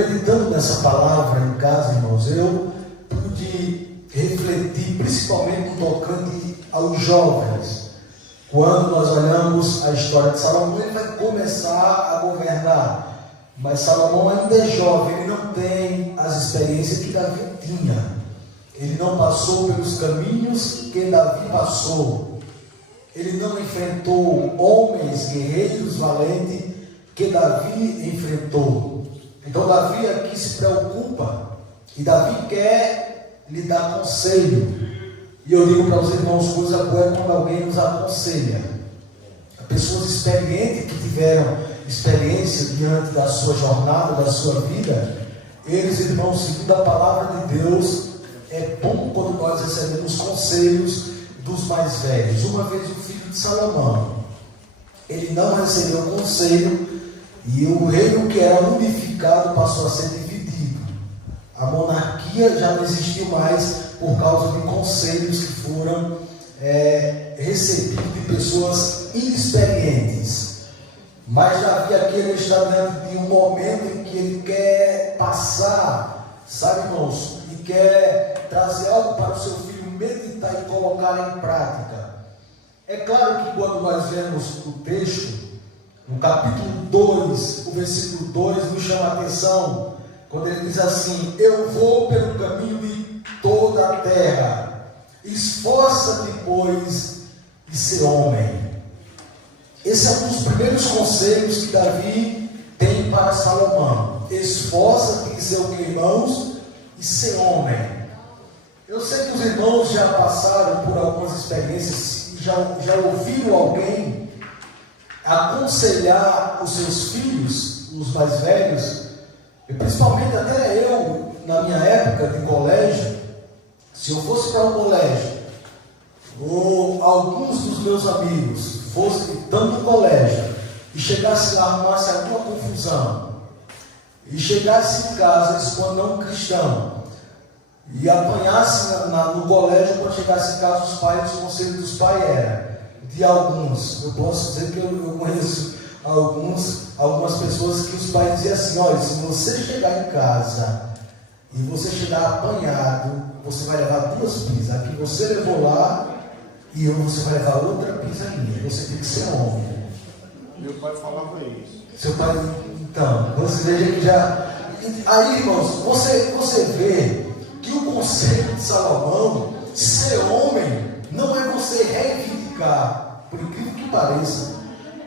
meditando nessa palavra em casa, irmãos, eu pude refletir, principalmente no tocante aos jovens. Quando nós olhamos a história de Salomão, ele vai começar a governar, mas Salomão ainda é jovem, ele não tem as experiências que Davi tinha, ele não passou pelos caminhos que Davi passou, ele não enfrentou homens, guerreiros, valentes, que Davi enfrentou. Então Davi aqui se preocupa, e Davi quer lhe dar conselho. E eu digo para os irmãos, coisa boa é quando alguém nos aconselha. Pessoas experientes que tiveram experiência diante da sua jornada, da sua vida, eles, irmãos, segundo a palavra de Deus, é bom quando nós recebemos conselhos dos mais velhos. Uma vez o filho de Salomão, ele não recebeu conselho, e o reino que era unificado passou a ser dividido. A monarquia já não existiu mais por causa de conselhos que foram recebidos de pessoas inexperientes. Mas Davi aqui ele está dentro de um momento em que ele quer passar, sabe, irmãos, e quer trazer algo para o seu filho meditar e colocar em prática. É claro que quando nós vemos o texto, no capítulo 2, o versículo 2 nos chama a atenção, quando ele diz assim: eu vou pelo caminho de toda a terra, esforça-te, pois, de ser homem. Esse é um dos primeiros conselhos que Davi tem para Salomão. Esforça-te em ser o que, irmãos? E ser homem. Eu sei que os irmãos já passaram por algumas experiências, já ouviram alguém aconselhar os seus filhos, os mais velhos, e principalmente até eu, na minha época de colégio, se eu fosse para um colégio, ou alguns dos meus amigos fossem estando no colégio, e chegasse lá, arrumasse alguma confusão, e chegasse em casa, quando não cristão, e apanhasse no colégio, quando chegasse em casa, os pais, o conselho dos pais era, de alguns, eu posso dizer que eu conheço algumas pessoas que os pais diziam assim: olha, se você chegar em casa e você chegar apanhado, você vai levar 2 pisas. Aqui você levou lá e você vai levar outra pisa minha. Você tem que ser homem. Meu pai falava isso. Seu pai, então, você veja que já. Aí, irmãos, você vê que o conselho de Salomão, ser homem, não é você reivindicar, por incrível que pareça.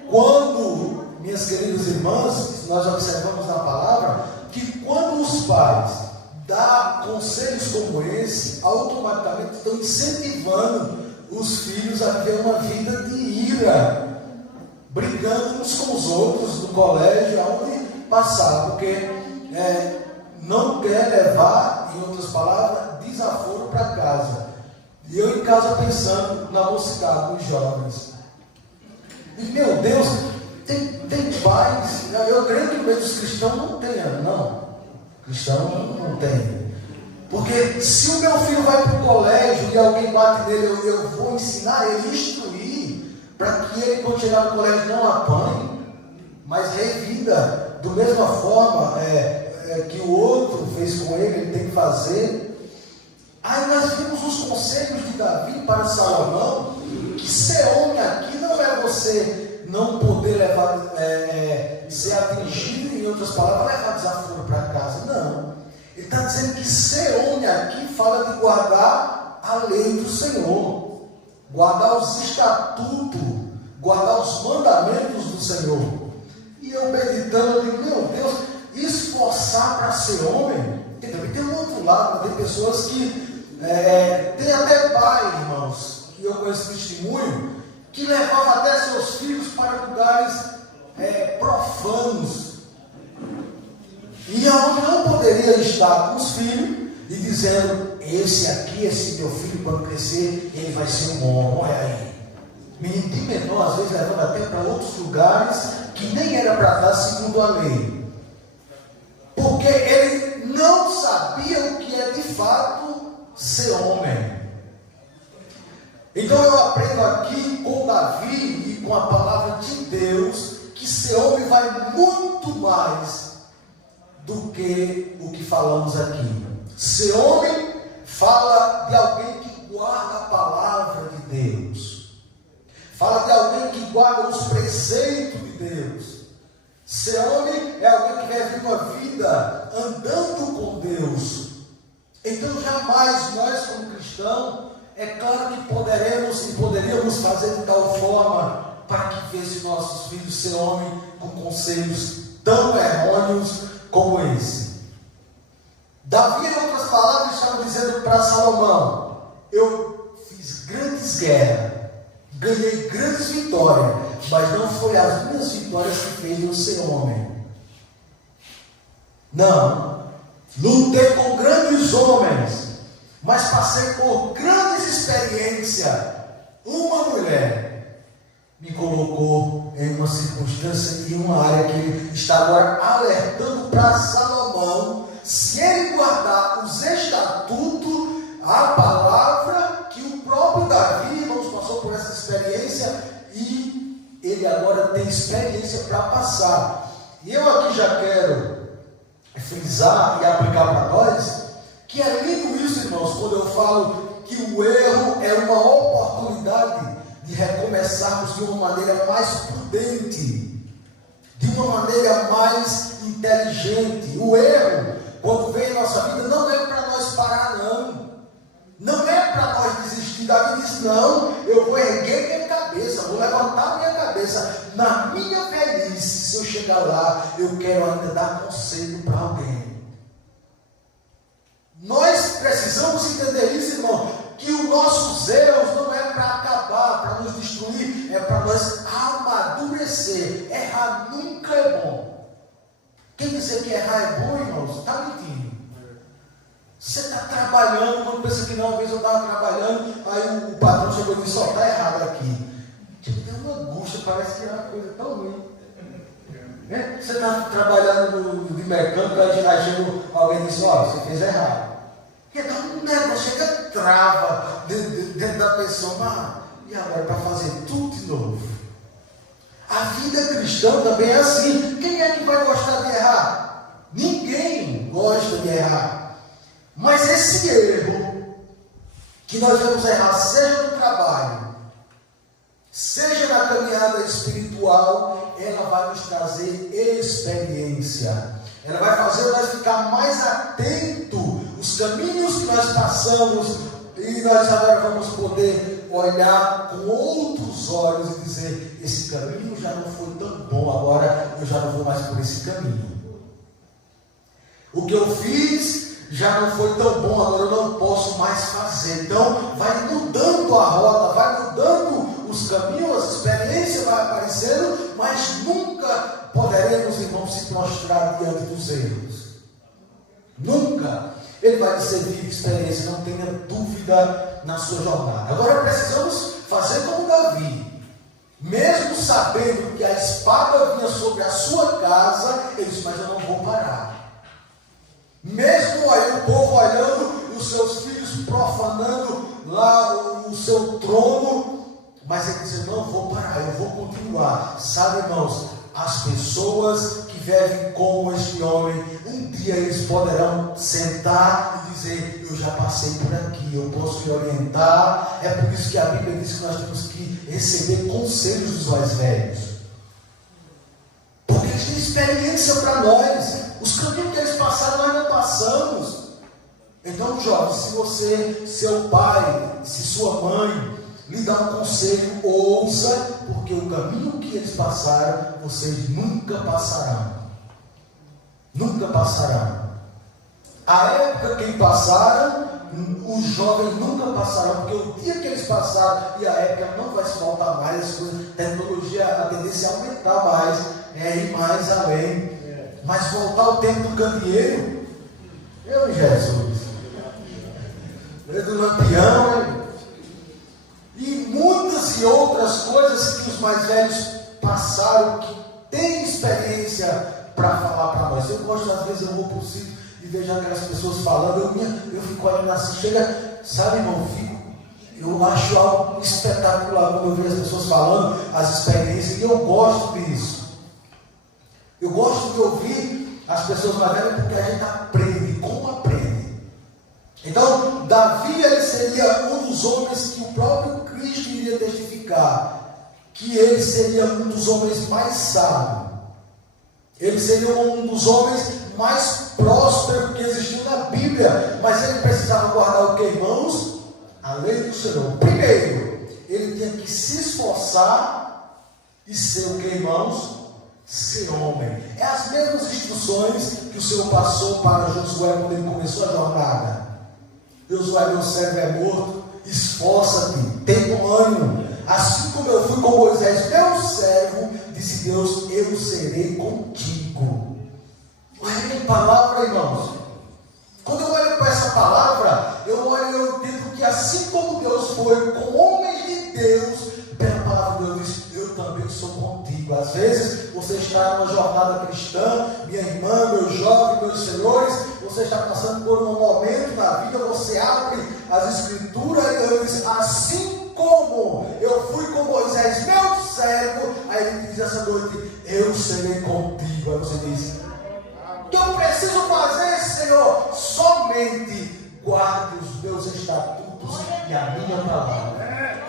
Quando, minhas queridas irmãs, nós observamos na palavra que quando os pais dão conselhos como esse, automaticamente estão incentivando os filhos a ter uma vida de ira, brigando uns com os outros no colégio, aonde passar, porque não quer levar, em outras palavras, desaforo para casa. E eu em casa pensando na mocidade, nos jovens. E, meu Deus, tem pais, eu creio que no meio dos cristãos não tenha, não. Cristão não tem. Porque se o meu filho vai para o colégio e alguém bate nele, eu vou ensinar ele, instruir, para que ele, quando chegar no colégio, não apanhe, mas revida, da mesma forma que o outro fez com ele tem que fazer. Aí nós vimos os conselhos de Davi para Salomão, que ser homem aqui não é você não poder levar, ser atingido, em outras palavras, levar desaforo para casa. Não. Ele está dizendo que ser homem aqui fala de guardar a lei do Senhor, guardar os estatutos, guardar os mandamentos do Senhor. E eu meditando, eu digo, meu Deus, esforçar para ser homem. E também tem um outro lado, tem pessoas que tem até pai, irmãos, que eu conheço testemunho, que levava até seus filhos para lugares profanos. E a homem não poderia estar com os filhos e dizendo: esse meu filho, quando crescer, ele vai ser um homem. Olha aí. Menino de menor, às vezes levando até para outros lugares que nem era para estar segundo a lei. Porque ele não sabia o que é de fato ser homem. Então eu aprendo aqui com Davi e com a palavra de Deus que ser homem vai muito mais do que o que falamos aqui. Ser homem fala de alguém que guarda a palavra de Deus. Fala de alguém que guarda os preceitos de Deus. Ser homem é alguém que vai viver uma vida andando com Deus. Então jamais nós como cristãos, é claro que poderemos e poderíamos fazer de tal forma para que visse nossos filhos ser homem com conselhos tão errôneos como esse. Davi, em outras palavras, estava dizendo para Salomão: eu fiz grandes guerras, ganhei grandes vitórias, mas não foi as minhas vitórias que fez eu ser homem. Não, lutei com grandes homens, mas passei por grandes experiências. Uma mulher me colocou em uma circunstância e uma área que ele está agora alertando para Salomão, se ele guardar os estatutos, a palavra que o próprio Davi, irmãos, passou por essa experiência e ele agora tem experiência para passar. E eu aqui já quero frisar e aplicar para nós que é lindo isso, irmãos, quando eu falo que o erro é uma oportunidade de recomeçarmos de uma maneira mais prudente, de uma maneira mais inteligente. O erro, quando vem em nossa vida, não é para nós parar, não. Não é para nós desistir. Davi diz: não, eu vou erguer minha cabeça, vou levantar minha cabeça. Na minha velhice, se eu chegar lá, eu quero ainda dar conselho para alguém. Nós precisamos entender isso, irmão, que o nosso Deus não é para acabar, para nos destruir, é para nós amadurecer. Errar nunca é bom. Quem dizer que errar é bom, irmãos, está mentindo. Você está trabalhando, quando pensa que não, uma vez eu estava trabalhando, aí o patrão chegou e disse: ó, está errado aqui. Tipo, tem uma angústia, parece que é uma coisa tão ruim. Você está trabalhando de mecânico, aí chegou alguém e disse: ó, você fez errado. E dá um negócio, chega, trava dentro da pessoa. E agora para fazer tudo de novo? A vida cristã também é assim. Quem é que vai gostar de errar? Ninguém gosta de errar. Mas esse erro que nós vamos errar, seja no trabalho, seja na caminhada espiritual, ela vai nos trazer experiência. Ela vai fazer nós ficar mais atentos os caminhos que nós passamos, e nós agora vamos poder olhar com outros olhos e dizer: esse caminho já não foi tão bom, agora eu já não vou mais por esse caminho. O que eu fiz já não foi tão bom, agora eu não posso mais fazer. Então vai mudando a rota, vai mudando os caminhos, as experiências vai aparecendo, mas nunca poderemos, irmãos, se prostrar diante dos erros. Nunca. Ele vai lhe servir de experiência, não tenha dúvida na sua jornada. Agora precisamos fazer como Davi. Mesmo sabendo que a espada vinha sobre a sua casa, ele disse: mas eu não vou parar. Mesmo aí o povo olhando, os seus filhos profanando lá o seu trono, mas ele disse: eu não vou parar, eu vou continuar. Sabe, irmãos, as pessoas que vivem como este homem, um dia eles poderão sentar e dizer: eu já passei por aqui, eu posso lhe orientar. É por isso que a Bíblia diz que nós temos que receber conselhos dos mais velhos, porque eles têm experiência para nós. Os caminhos que eles passaram, nós não passamos. Então, jovem, se você, seu pai, se sua mãe lhe dá um conselho, ouça, porque o caminho que eles passaram, vocês nunca passarão. Nunca passarão. A época que passaram, os jovens nunca passarão, porque o dia que eles passaram e a época não vai se voltar mais, as coisas, a tecnologia, a tendência é aumentar mais, ir mais além. Mas voltar ao tempo do candeeiro, meu Jesus, do lampião, e muitas e outras coisas que os mais velhos passaram, que têm experiência para falar para nós. Eu gosto, às vezes eu vou para o sítio e vejo aquelas pessoas falando, eu fico olhando assim, chega, sabe, irmão, eu acho algo espetacular quando eu vejo as pessoas falando as experiências, e eu gosto disso. Eu gosto de ouvir as pessoas mais velhas porque a gente aprende, como aprende. Então, Davi, ele seria um dos homens que o próprio Cristo iria testificar, que ele seria um dos homens mais sábios. Ele seria um dos homens mais prósperos que existiu na Bíblia. Mas ele precisava guardar o que, irmãos? A lei do Senhor. Primeiro, ele tinha que se esforçar e ser o que, irmãos? Ser homem. É as mesmas instruções que o Senhor passou para Josué quando ele começou a jornada. Josué, meu servo é morto, esforça-te, tem bom ânimo. Assim como eu fui com Moisés, meu servo, disse Deus, eu serei contigo. Olha que palavra, irmãos. Quando eu olho para essa palavra, eu entendo que assim como Deus foi com homens de Deus, pela palavra de Deus diz, eu também sou contigo. Às vezes, você está numa jornada cristã, minha irmã, meu jovem, meus senhores, você está passando por um momento na vida, você abre as escrituras e Deus diz, assim como eu fui com Moisés, meu servo, aí ele diz essa noite, eu serei contigo. Aí você diz, o que eu preciso fazer, Senhor? Somente guarde os meus estatutos e a minha palavra.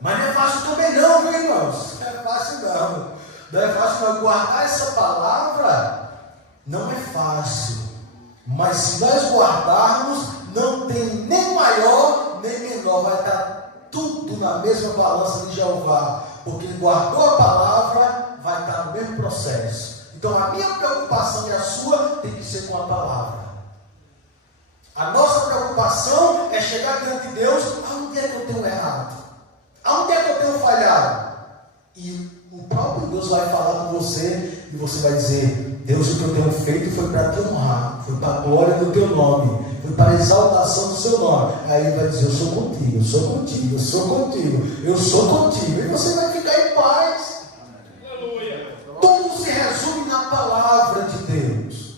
Mas não é fácil também não, viu, irmãos? Não é fácil não. Não é fácil não. Guardar essa palavra não é fácil. Mas se nós guardarmos, não tem nem maior nem menor. Vai estar tudo na mesma balança de Jeová. Porque ele guardou a palavra, vai estar no mesmo processo. Então a minha preocupação e a sua tem que ser com a palavra. A nossa preocupação é chegar diante de Deus, aonde é que eu tenho errado? Aonde é que eu tenho falhado? E o próprio Deus vai falar com você e você vai dizer, Deus, o que eu tenho feito foi para te honrar, foi para a glória do teu nome, foi para a exaltação do seu nome. Aí ele vai dizer, eu sou contigo, eu sou contigo, eu sou contigo, eu sou contigo. E você vai ficar em paz. Aleluia. Tudo se resume na palavra de Deus.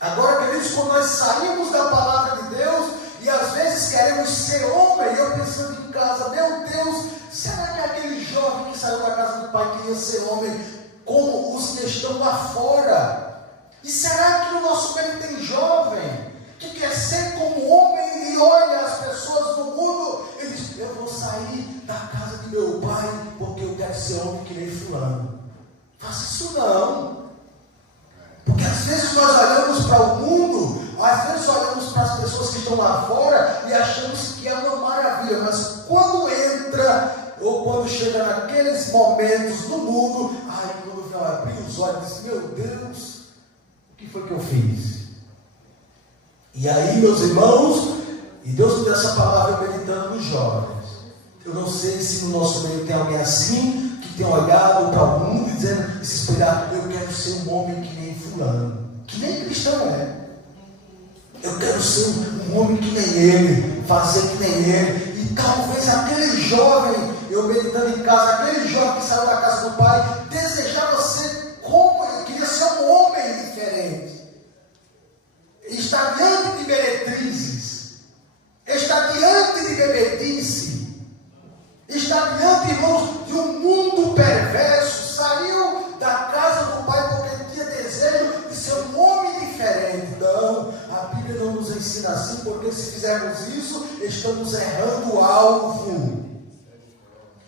Agora, queridos, quando nós saímos da palavra de Deus e às vezes queremos ser homem, eu pensando em casa, meu Deus, será que aquele jovem que saiu da casa do pai queria ser homem como os que estão lá fora? E será que no nosso meio tem jovem que quer ser como homem e olha as pessoas do mundo e diz, eu vou sair da casa de meu pai porque eu quero ser homem que nem fulano? Faça isso não. Porque às vezes nós olhamos para o mundo, às vezes olhamos para as pessoas que estão lá fora e achamos que é uma maravilha, mas quando entra ou quando chega naqueles momentos no mundo, aí quando eu abri os olhos e disse, meu Deus, o que foi que eu fiz? E aí, meus irmãos, e Deus me deu essa palavra meditando nos jovens. Eu não sei se no nosso meio tem alguém assim, que tem olhado para o mundo e dizendo, se espelhar, eu quero ser um homem que nem fulano, que nem cristão é. Eu quero ser um homem que nem ele, fazer que nem ele. E talvez aquele jovem, eu meditando em casa, aquele jovem que saiu da casa do pai, desejava ser como ele, queria ser um homem diferente. Ele está diante de meretrizes, está diante de bebedice, está diante, irmãos, de um mundo perverso. Saiu da casa do pai porque tinha desejo de ser um homem diferente. Não, a Bíblia não nos ensina assim, porque se fizermos isso, estamos errando o alvo.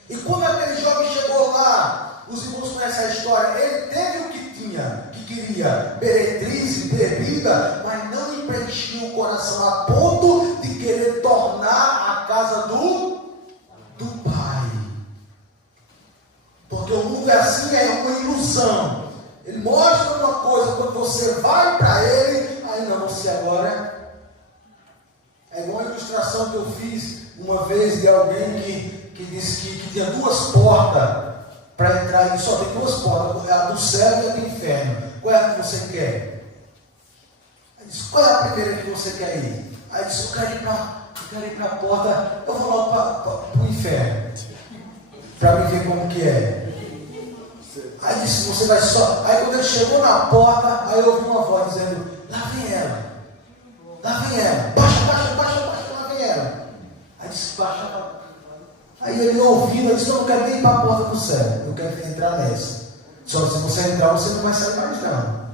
E quando aquele jovem chegou lá, os irmãos conhecem a história, ele teve o que tinha, que queria, meretriz, bebida, mas não lhe preenchia o coração a ponto de querer tornar a casa do pai. Porque o mundo é assim, é uma ilusão. Ele mostra uma coisa, quando você vai para ele, aí não, você agora... É igual a ilustração que eu fiz uma vez de alguém que disse que tinha duas portas para entrar, e só tem duas portas, a do céu e a do inferno. Qual é a que você quer? Aí disse, qual é a primeira que você quer ir? Aí disse, eu quero ir para a porta, eu vou lá para o inferno, para me ver como que é. Aí disse, você vai só. Aí quando ele chegou na porta, aí eu ouvi uma voz dizendo, lá vem ela, baixa, lá vem ela. Aí disse, baixa. Aí ele ouvindo, eu disse, eu não quero nem ir para a porta do céu, eu quero entrar nessa. Só se você entrar, você não vai sair mais não.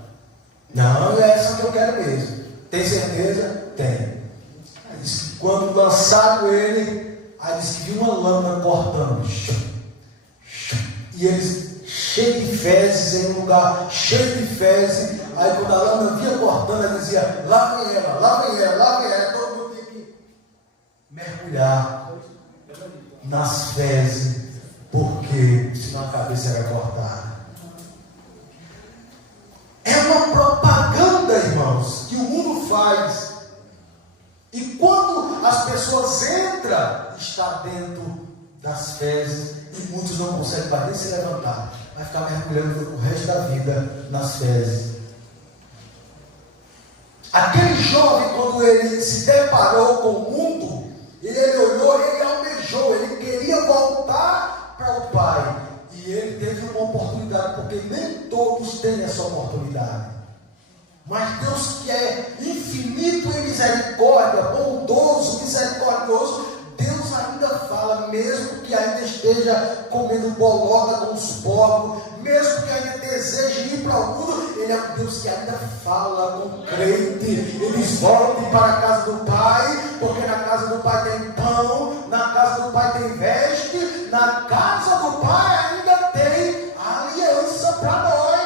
Não, é essa que eu quero mesmo. Tem certeza? Tem. Aí diz que quando lançaram ele, aí diz que viu uma lâmina cortando. E eles cheios de fezes, em um lugar cheio de fezes. Aí quando a lâmina vinha cortando, ela dizia, lá vem ela, lá vem ela, lá vem ela. Todo mundo tinha que mergulhar nas fezes, porque senão a cabeça era cortada. É uma propaganda, irmãos, que o mundo faz. E quando as pessoas entram, está dentro das fezes, e muitos não conseguem mais nem se levantar. Vai ficar mergulhando o resto da vida nas fezes. Aquele jovem, quando ele se deparou com o mundo, ele olhou, ele almejou, ele queria voltar para o Pai. E ele teve uma oportunidade, porque nem todos têm essa oportunidade. Mas Deus, que é infinito em misericórdia, bondoso, misericordioso, Deus ainda fala, mesmo que ainda esteja comendo bolota com os porcos, mesmo que ainda deseje ir para o mundo, Ele é um Deus que ainda fala com o crente. Eles voltem para a casa do Pai, porque na casa do Pai tem pão, na casa do Pai tem veste, na casa do Pai ainda tem aliança para nós.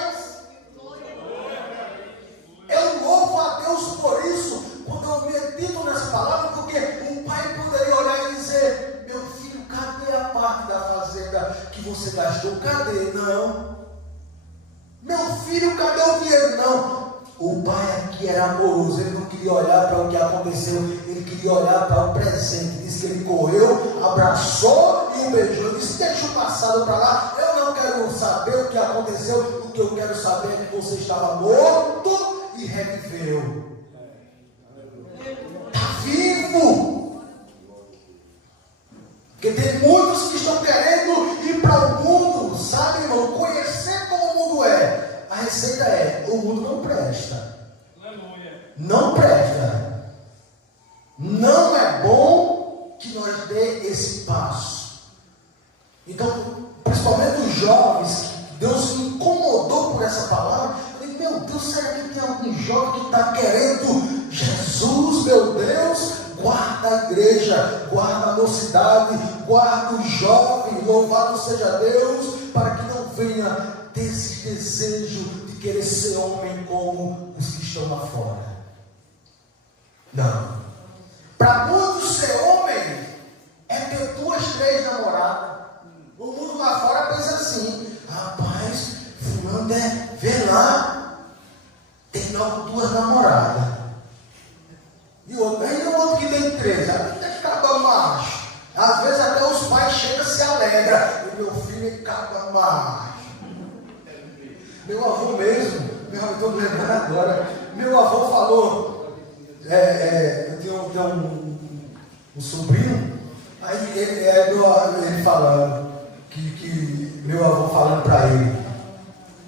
Eu louvo a Deus por isso, quando eu medito nessa palavra, porque um pai poderia olhar e dizer, meu filho, cadê a parte da fazenda que você gastou? Cadê? Não. Meu filho, cadê o dinheiro? Não. O pai aqui era amoroso, ele não queria olhar para o que aconteceu, ele queria olhar para o presente. Diz que ele correu, abraçou e o beijou. Ele disse, deixa o passado para lá, eu não quero saber o que aconteceu, o que eu quero saber é que você estava morto e reviveu. Está vivo. Porque tem muitos que estão querendo ir para o mundo, sabe, irmão? Conhecer como o mundo é. A receita é, o mundo não presta. Não presta. Não é bom que nós dê esse passo. Então, principalmente os jovens, Deus se incomodou por essa palavra. Eu falei, meu Deus, será que tem algum jovem que está querendo Jesus, meu Deus? Guarda a igreja, guarda a mocidade, guarda o jovem, louvado seja Deus, para que não venha ter esse desejo de querer ser homem como os que estão lá fora. Não. Para muitos ser homem é ter 2, 3 namoradas. O mundo lá fora pensa assim, rapaz, fulano vê lá, tem logo 2 namoradas. E o outro que tem 3, até acaba macho. Às vezes até os pais chegam e se alegram. E meu filho acaba macho. Meu avô mesmo, eu estou me lembrando agora, meu avô falou, eu tenho um sobrinho, aí ele falando, que meu avô falando para ele,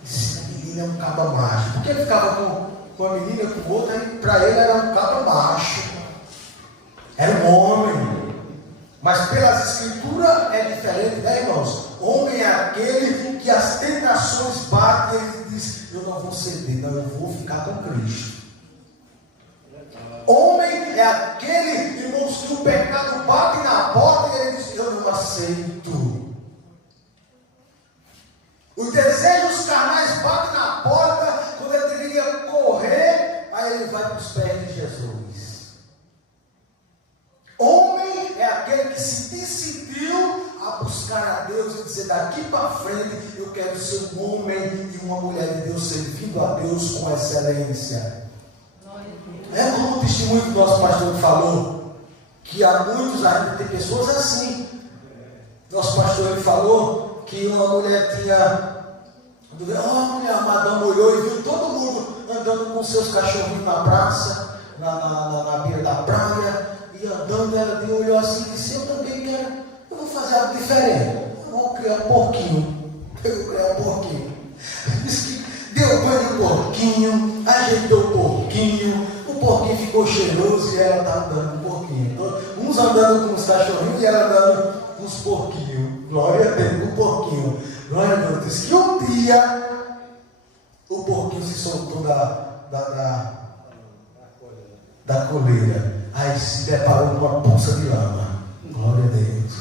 esse menino é um caba macho. Porque ele ficava com a menina, com outra, e para ele era um caba macho. Era um homem. Mas pelas escrituras é diferente, né, irmãos? Homem é aquele que as tentações batem e ele diz, eu não vou ceder, não, eu vou ficar com Cristo. Homem é aquele, irmãos, que o pecado bate na porta e ele diz, eu não aceito. Os desejos carnais batem na porta quando ele deveria correr, aí ele vai para os pés de Jesus. Homem é aquele que se decidiu a buscar a Deus e dizer, daqui para frente eu quero ser um homem e uma mulher de Deus, servindo a Deus com excelência. É como o testemunho que o nosso pastor falou, que há muitos ainda tem pessoas assim. Nosso pastor ele falou que uma mulher tinha, a madame olhou e viu todo mundo andando com seus cachorrinhos na praça, na beira da praia, e andando, ela olhou assim e disse, eu também quero, eu vou fazer algo diferente, eu vou criar um porquinho, disse que deu banho no porquinho, ajeitou o porquinho ficou cheiroso e ela está andando com o porquinho, uns andando com os cachorrinhos e ela andando com os porquinhos, glória a Deus, com o porquinho, glória a Deus. Disse que um dia soltou da coleira. Aí se deparou com uma poça de lama. Glória a Deus.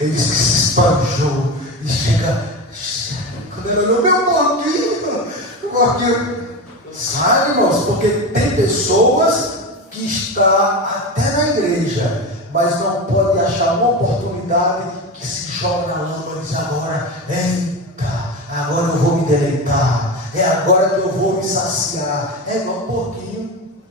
Ele disse que se espanjou. E chega. Quando ele olhou, meu porquinho. Sabe, irmãos? Porque tem pessoas que estão até na igreja, mas não pode achar uma oportunidade que se joga na lama e diz agora, eita, agora eu vou me deleitar. É agora que eu vou me saciar. É igual um porquinho.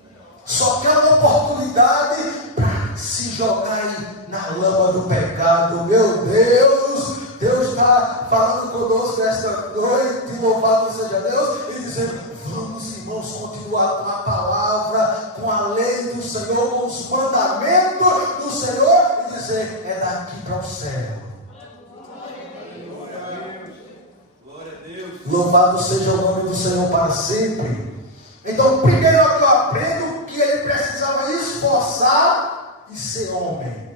Só quer uma oportunidade para se jogar na lama do pecado. Meu Deus, Deus está falando conosco esta noite, louvado seja Deus, e dizendo, vamos irmãos continuar com a palavra, com a lei do Senhor, com os mandamentos do Senhor, e dizer, é daqui para o céu. Louvado seja o nome do Senhor para sempre. Então, primeiro eu aprendo que ele precisava esforçar e ser homem.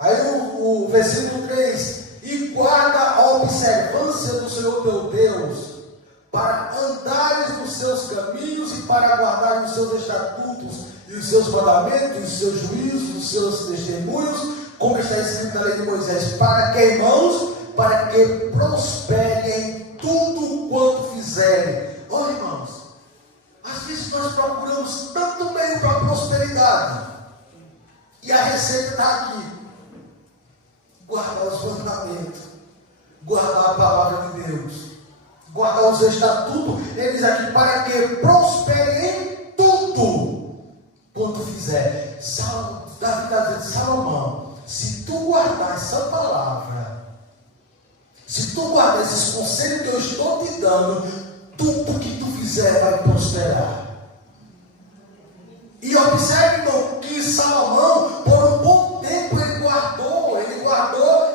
Aí o versículo 3: e guarda a observância do Senhor teu Deus, para andares nos seus caminhos e para guardares os seus estatutos e os seus mandamentos, os seus juízos, os seus testemunhos, como está escrito na lei de Moisés, para que, irmãos, para que prosperem em tudo quanto fizerem. Olha, irmãos, às vezes nós procuramos tanto meio para a prosperidade, e a receita está aqui: guardar os mandamentos, guardar a palavra de Deus, guardar os estatutos. Ele diz aqui, para que prospere em tudo quanto fizer. Davi está dizendo, Salomão, se tu guardar essa palavra, se tu guardar esses conselhos que eu estou te dando, tudo que tu fizer vai prosperar. E observe, irmão, que Salomão, por um bom tempo, ele guardou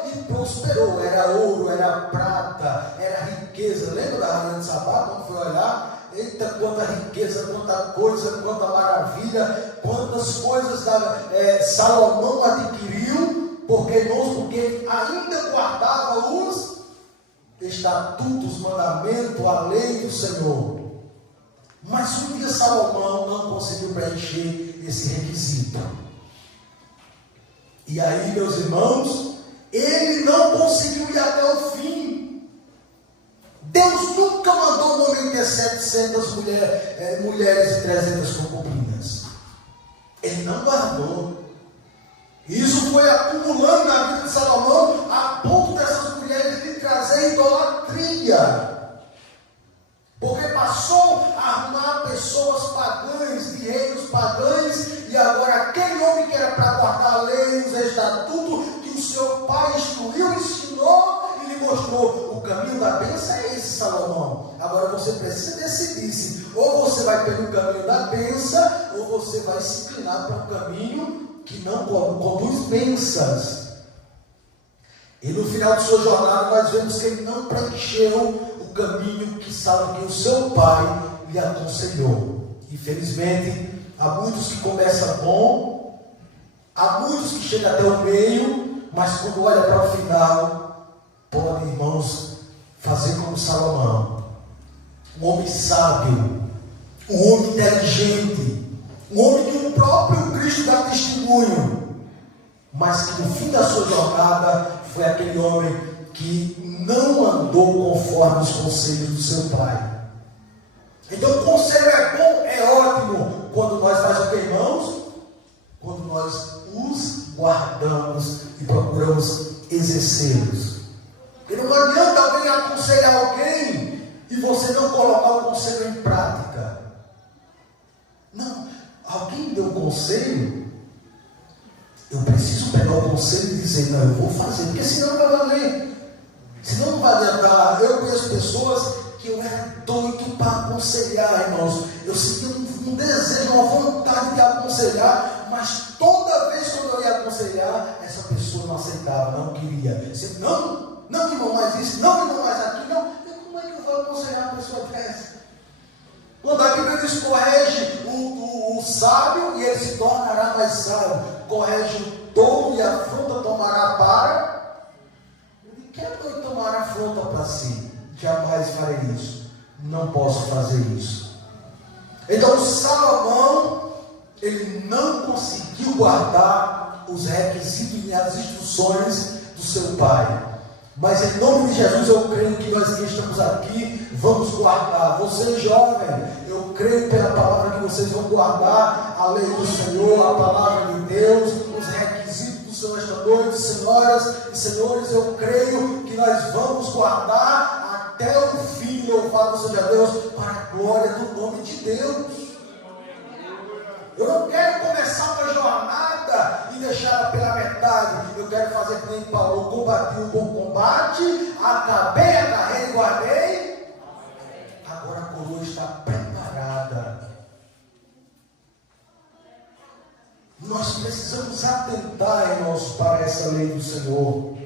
e prosperou. Era ouro, era prata, era riqueza. Lembra da rainha de Sabá, quando foi olhar? Eita, quanta riqueza, quanta coisa, quanta maravilha, quantas coisas Salomão adquiriu, porque ele ainda guardava os estatutos, mandamentos, a lei do Senhor. Mas um dia Salomão não conseguiu preencher esse requisito. E aí, meus irmãos, ele não conseguiu ir até o fim. Deus nunca mandou um homem ter 700 mulheres e 300 concubinas. Ele não guardou. Isso foi acumulando na vida de Salomão, a ponto dessas mulheres lhe trazer idolatria. Porque passou a arrumar pessoas pagãs, de reinos pagãs, e agora aquele homem que era para guardar a lei, os estatutos, que o seu pai instruiu, ensinou e lhe mostrou. O caminho da bênção é esse, Salomão. Agora você precisa decidir-se: ou você vai pelo caminho da bênção, ou você vai se inclinar para um caminho que não conduz bênçãos. E no final de sua jornada nós vemos que ele não preencheu o caminho que o seu pai lhe aconselhou. Infelizmente, há muitos que começam bom, há muitos que chegam até o meio, mas quando olha para o final, podem, irmãos, fazer como Salomão, um homem sábio, um homem inteligente, um homem que o próprio Cristo dá testemunho, mas que no fim da sua jornada foi aquele homem que não andou conforme os conselhos do seu pai. Então o conselho é bom, é ótimo, quando nós fazemos o que, irmãos? Quando nós os guardamos e procuramos exercê-los. E não adianta alguém aconselhar alguém e você não colocar o conselho em prática. Não, alguém deu um conselho, eu preciso pegar o conselho e dizer, não, eu vou fazer, porque senão não vai valer. Senão não vai adiantar. Eu conheço pessoas que eu era doido para aconselhar, irmãos. Eu sentia um desejo, uma vontade de aconselhar, mas toda vez que eu ia aconselhar, essa pessoa não aceitava, não queria. Disse, não, irmão, mais isso, não, irmão, mais aquilo, não. Como é que eu vou aconselhar uma pessoa dessa? Quando a Bíblia diz, corrige o sábio e ele se tornará mais sábio, corrige o tolo e a afronta tomará para. Quem é doido tomar afronta para si? Jamais farei isso. não posso fazer isso. Então Salomão, ele não conseguiu guardar os requisitos e as instruções do seu pai. Mas em nome de Jesus eu creio que nós que estamos aqui vamos guardar. Você jovem, eu creio pela palavra que vocês vão guardar a lei do Senhor, a palavra de Deus, os requisitos do Senhor esta noite. Senhoras e senhores, eu creio que nós vamos guardar até o fim. Louvado seja Deus, para a glória do nome de Deus. Eu não quero começar uma jornada e deixá-la pela metade. Eu quero fazer que nem Paulo: combati o bom combate, acabei a carreira e guardei. Agora a coroa está preparada. Nós precisamos atentar, irmãos, para essa lei do Senhor.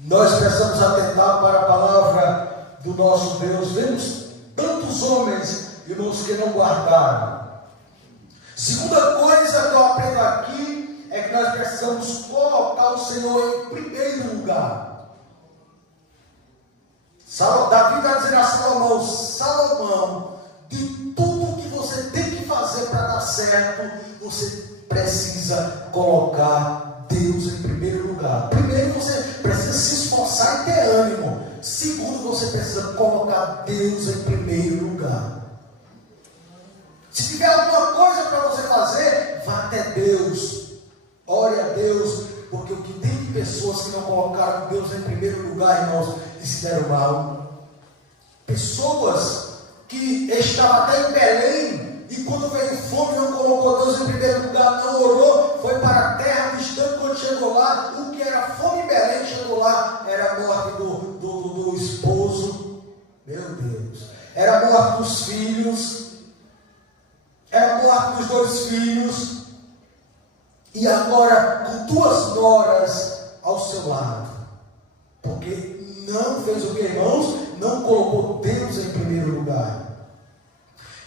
Nós precisamos atentar para a palavra do nosso Deus. Vemos tantos homens, irmãos, que não guardaram. Segunda coisa que eu aprendo aqui é que nós precisamos colocar o Senhor em primeiro lugar. Davi está dizendo a Salomão: Salomão, de tudo que você tem que fazer para dar certo, você precisa colocar Deus em primeiro lugar. Primeiro, você precisa se esforçar e ter ânimo. Segundo, você precisa colocar Deus em primeiro lugar. Se tiver alguma coisa para você fazer, vá até Deus, ore a Deus, porque o que tem de pessoas que não colocaram Deus em primeiro lugar, irmãos, e se deram mal. Pessoas que estavam até em Belém, e quando veio fome não colocou Deus em primeiro lugar, não orou, foi para a terra distante. Quando chegou lá, o que era fome em Belém, chegou lá, era a morte do esposo, meu Deus, era a morte dos filhos, era a morte dos 2 filhos, e agora com 2 noras ao seu lado, porque não fez o que, irmãos? Não colocou Deus em primeiro lugar.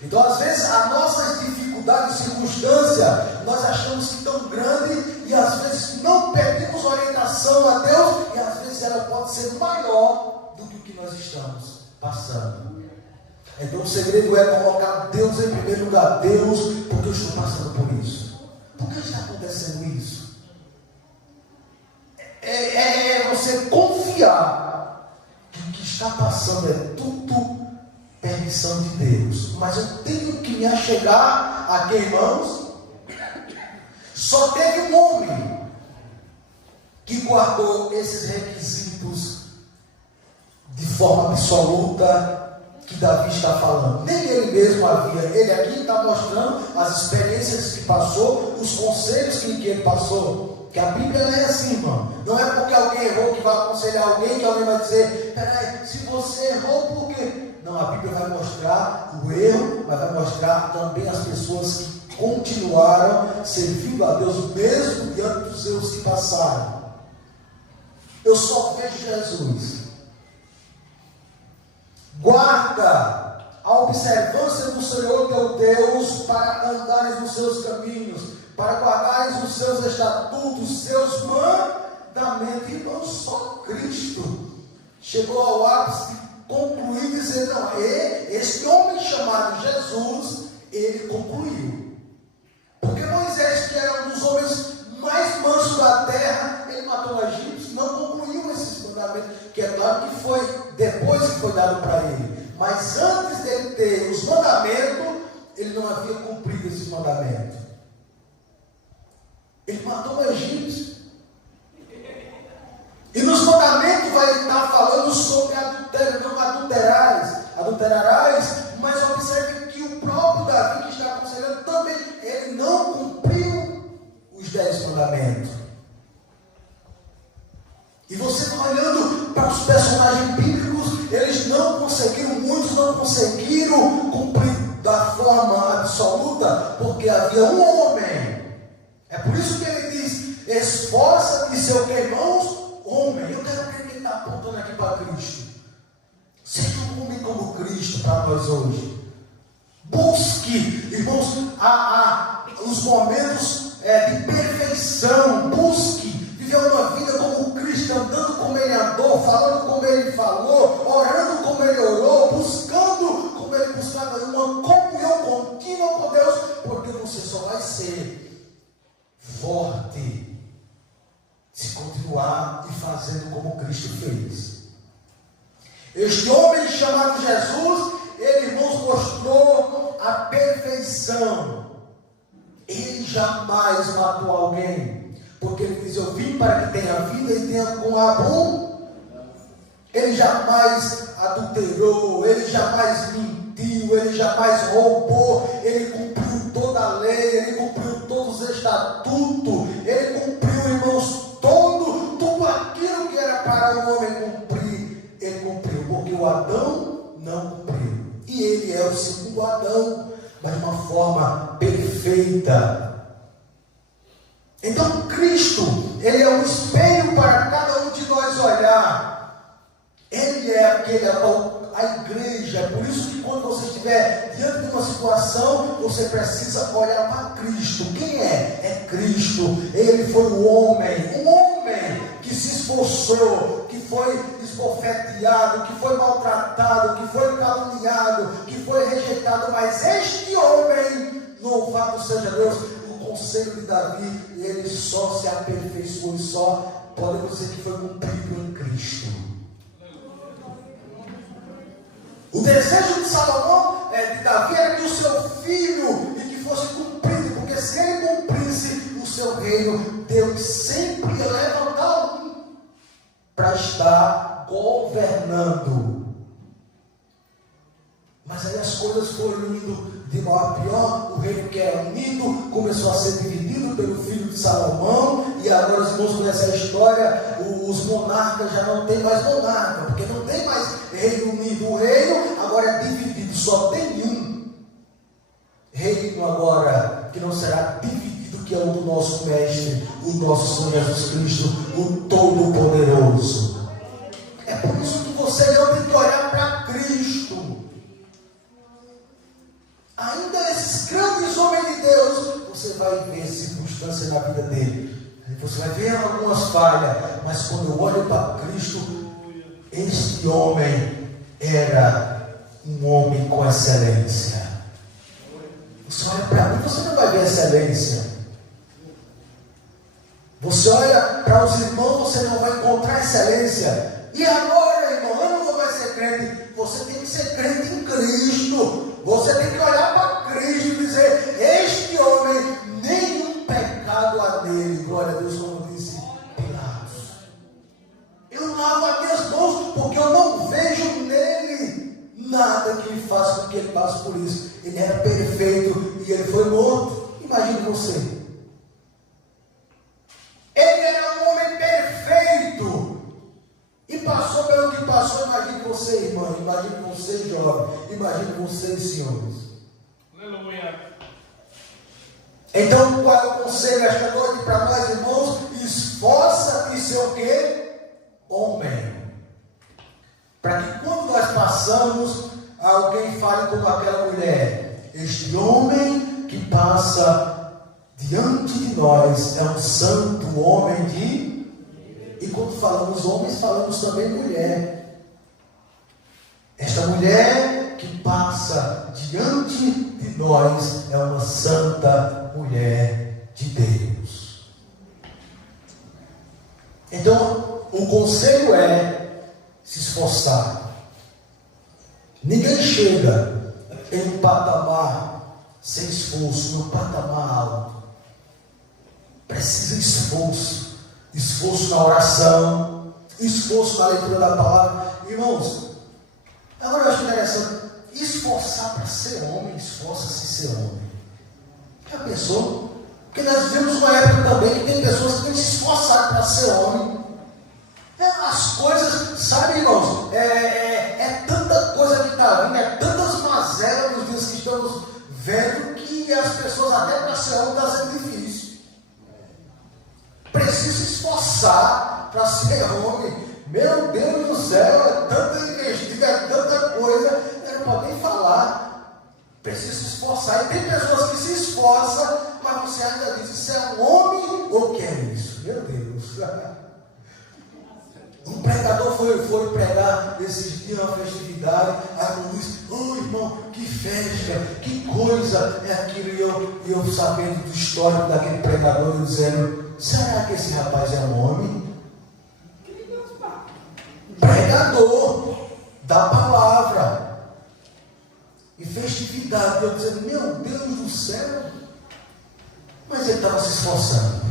Então, às vezes, as nossas dificuldades e circunstâncias, nós achamos que estão grandes, e às vezes não pedimos orientação a Deus, e às vezes ela pode ser maior do que o que nós estamos passando. Então o segredo é colocar Deus em primeiro lugar. Deus, porque eu estou passando por isso? Por que está acontecendo isso? É você confiar que o que está passando é tudo permissão de Deus. Mas eu tenho que me achegar a quem, irmãos? Só teve um homem que guardou esses requisitos de forma absoluta que Davi está falando. Nem ele mesmo havia. Ele aqui está mostrando as experiências que passou, os conselhos que ele passou. Que a Bíblia não é assim, irmão. Não é porque alguém errou que vai aconselhar alguém, que alguém vai dizer: peraí, se você errou, por quê? Não, a Bíblia vai mostrar o erro, mas vai mostrar também as pessoas que continuaram servindo a Deus mesmo diante dos erros que passaram. Eu só vejo Jesus. Guarda a observância do Senhor teu Deus para andares nos seus caminhos, para guardares os seus estatutos, os seus mandamentos. Irmão, só Cristo chegou ao ápice de concluir e dizer: não, esse homem chamado Jesus, ele concluiu. Porque Moisés, que era um dos homens mais mansos da terra, ele matou o egípcio, não concluiu esses mandamentos, que é claro que foi depois que foi dado para ele. Mas antes dele ter os mandamentos, ele não havia cumprido esses mandamentos. Ele matou o egípcio. E nos mandamentos vai estar falando sobre adultério, não adulterarás, mas observe que o próprio Davi que está aconselhando também, ele não cumpriu os 10 mandamentos. E você vai olhando para os personagens bíblicos, eles não conseguiram, muitos não conseguiram cumprir da forma absoluta, porque havia um homem. É por isso que ele diz: esforça-te e ser o que, irmãos? Homem. Eu quero que ele está apontando aqui para Cristo. Seja um homem como Cristo para nós hoje. Busque, irmãos, os momentos de perfeição. Busque viver uma vida como Cristo, andando como Ele andou, falando como Ele falou, orando como Ele orou, buscando buscar uma comunhão contínua com Deus, porque você só vai ser forte se continuar e fazendo como Cristo fez. Este homem chamado Jesus, ele nos mostrou a perfeição. Ele jamais matou alguém, porque ele diz: eu vim para que tenha vida e tenha com abundância. Ele jamais adulterou, ele jamais mentiu, ele jamais roubou, ele cumpriu toda a lei, ele cumpriu todos os estatutos, ele cumpriu, irmãos, tudo aquilo que era para o homem cumprir, ele cumpriu, porque o Adão não cumpriu. E ele é o segundo Adão, mas de uma forma perfeita. Então Cristo, ele é um espelho para cada um de nós olhar. Ele é aquele a igreja. É por isso que quando você estiver diante de uma situação, você precisa olhar para Cristo. Quem é? É Cristo. Ele foi um homem que se esforçou, que foi esbofeteado, que foi maltratado, que foi caluniado, que foi rejeitado. Mas este homem, louvado seja Deus, o conselho de Davi, ele só se aperfeiçoou e só podemos dizer que foi cumprido em Cristo. O desejo de Salomão, de Davi, era que o seu filho e que fosse cumprido, porque se ele cumprisse o seu reino, Deus sempre ia levantar um para estar governando. Mas aí as coisas foram indo de mal a pior. O reino que era unido começou a ser dividido pelo filho de Salomão, e agora os irmãos conhecem a história. Os monarcas já não tem mais monarca, porque não tem mais reino unido. O reino agora é dividido, só tem um reino agora que não será dividido, que é o do nosso mestre, o nosso Senhor Jesus Cristo, o Todo-Poderoso. É por isso que você não tem que olhar para Cristo. Ainda esses grandes homens de Deus, você vai ver circunstâncias na vida dele, você vai ver algumas falhas, mas quando eu olho para Cristo, este homem era um homem com excelência. Você olha para mim, você não vai ver excelência. Você olha para os irmãos, você não vai encontrar excelência. E agora, irmão, eu não vou mais ser crente. Você tem que ser crente em Cristo. Você tem que olhar para Cristo e dizer: este homem, nenhum pecado há nele. Glória a Deus, como disse Pilatos. Eu lavo as minhas mãos porque eu não vejo nele nada que me faça com que ele passe por isso. Ele era perfeito e ele foi morto. Imagine você. Ele era um homem perfeito e passou pelo que passou. Imagine você, irmã, imagine você, jovem, imagine vocês, senhores. Aleluia. Então, qual é o conselho esta noite para nós, irmãos? Esforça e ser o quê? Homem. Para que quando nós passamos, alguém fale como aquela mulher: este homem que passa diante de nós é um santo homem de... E quando falamos homens, falamos também mulher. Esta mulher que passa diante de nós é uma santa mulher de Deus. Então, o conselho é se esforçar. Ninguém chega em um patamar sem esforço, num patamar alto. Precisa de esforço. Esforço na oração, esforço na leitura da palavra. Irmãos, agora eu acho interessante, esforçar para ser homem, esforça-se ser homem. Já pensou? Porque nós vivemos uma época também que tem pessoas que têm que se esforçar para ser homem. As coisas, sabe, irmãos, é tanta coisa que está vindo, é tantas mazelas nos dias que estamos vendo, que as pessoas até para ser homem está sendo difícil. Precisa se esforçar para ser homem. Meu Deus do céu, é tanta investida, é tanta coisa, eu não posso nem falar. Precisa se esforçar. E tem pessoas que se esforçam, mas você ainda diz: isso é um homem ou que é isso? Meu Deus. Um pregador foi pregar esses dias uma festividade. Aí eu disse: irmão, que festa, que coisa é aquilo. E eu sabendo do histórico daquele pregador, eu dizendo, será que esse rapaz é um homem? Pregador da palavra. E festividade, eu dizendo, meu Deus do céu. Mas ele estava se esforçando.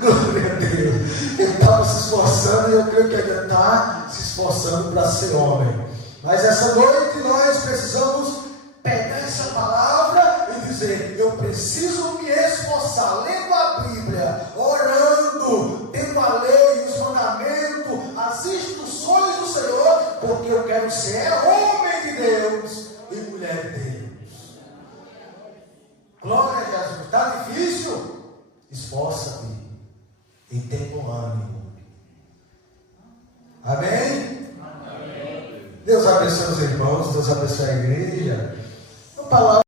Glória a Deus. Ele estava se esforçando e eu creio que ele está se esforçando para ser homem. Mas essa noite nós precisamos pegar essa palavra e dizer, eu preciso me esforçar, lendo a Bíblia, orando, tendo a lei, os mandamentos, as instruções do Senhor, porque eu quero ser homem de Deus e mulher de Deus. Glória a Jesus. Está difícil? Esforça-te e tenha um ânimo. Amém? Amém? Deus abençoe os irmãos, Deus abençoe a igreja. A palavra